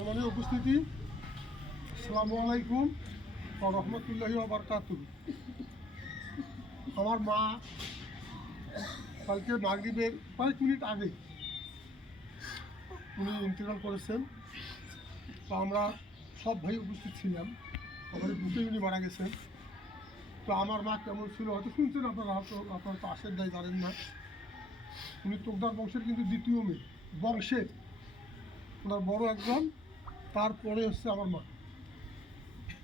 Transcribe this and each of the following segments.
সম্মানীয় উপস্থিতি, আসসালামু আলাইকুম ওয়া রাহমাতুল্লাহি ওয়া বারাকাতুহু। আমার মা কালকে মাগরিবের কয়েক মিনিট আগে উনি ইন্তেকাল করেছেন। তো আমরা সব ভাই উপস্থিত ছিলাম, আমাদের বুকে উনি মারা গেছেন। তো আমার মা কেমন ছিল হয়তো শুনছেন আপনারা, আপনারা তো আসেন নাই, জানেন না। উনি তোকদার বংশের কিন্তু দ্বিতীয় মেয়ে, বংশের ওনার বড় একজন, তারপরে হচ্ছে আমার মা।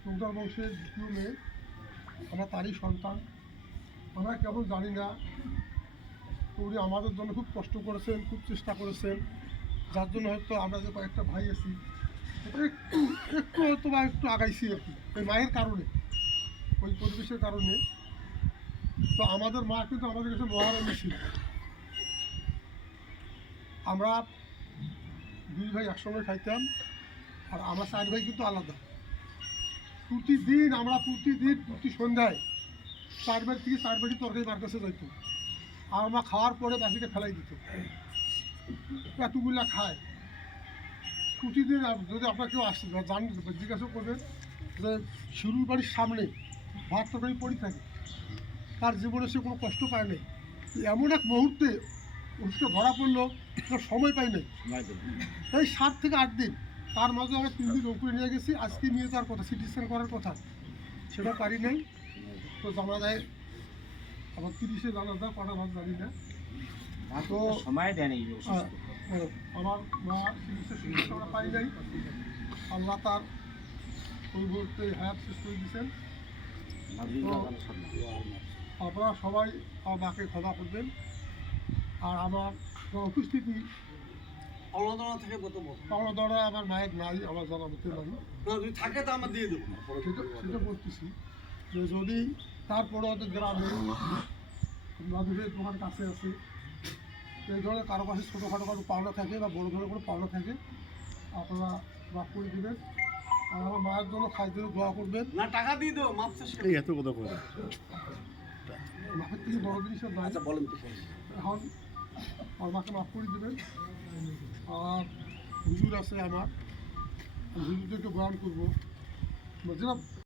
তোকদার বংশের দ্বিতীয় মেয়ে, আমরা তারই সন্তান। আমরা কেবল জানি না, উনি আমাদের জন্য খুব কষ্ট করেছেন, খুব চেষ্টা করেছেন, যার জন্য হয়তো আমরা যে কয়েকটা ভাই আছি একটু একটু হয়তো বা একটু আগাইছি আর কি, ওই মায়ের কারণে, ওই পরিবেশের কারণে। তো আমাদের মা কিন্তু আমাদের কাছে মহারানী ছিল। আমরা দুই ভাই একসঙ্গে খাইতাম, আর আমার 4 ভাই কিন্তু আলাদা। প্রতিদিন আমরা প্রতি সন্ধ্যায় 4 বাড়ি থেকে 4 বাড়ি তরকারি মার কাছে যাইত, আর মা খাওয়ার পরে বাকিটা ফেলাই দিত। এতগুলা খায় প্রতিদিন। যদি আপনার কেউ আসে জান, জিজ্ঞাসা করবেন যে শিরুর বাড়ির সামনে ভাত তরকারি পড়ে থাকে, তার জীবনে সে কোনো কষ্ট পায় নাই। এমন এক মুহূর্তে অসুস্থ ধরা পড়লো, সময় পাই নাই, এই 7 থেকে 8 দিন। তার মাঝে আমরা 3 দিন রোগ করে নিয়ে গেছি। আজকে নিয়ে যাওয়ার কথা, সিটি স্ক্যান করার কথা, সেটা পারি নাই। তো জানা যায় আবার 30-এ জানা যায়, কটা ভাত জানি না। তো সময় দেয়নি আমার মা চিকিৎসা সুবিধা আমরা পাই নাই। আল্লাহ তার ওই মুহূর্তে হায়াত শেষ করে দিয়েছেন। তো আপনারা সবাই আমার মাকে ক্ষমা করবেন। আর আমার উপস্থিতি পাওনা আমার মায়ের নাই, আমার জানা মতে নাই। থাকে তো আমার দিয়ে দেবো। সেটা বলতেছি যে যদি তারপরে ওদের গ্রামে মাধুরের দোকান কাছে আছে, এই ধরনের কারো কাছে ছোটোখাটো কারো পাওনা থাকে বা বড়ো ধরনের কোনো পাওনা থাকে, আপনারা মাফ করে দেবেন। আর আমার মায়ের জন্য খাদ্যের দোয়া করবেন। না টাকা দিয়ে দেবো, মাপ শেষ করে। এত কথা করে মাফের থেকে বড় জিনিসের নাই। আচ্ছা বলেন তো। এখন আমার মাকে মাফ করে দেবেন। আর হুজুর আছে আমার, হুজুরদেরকে বয়ান করবো যেটা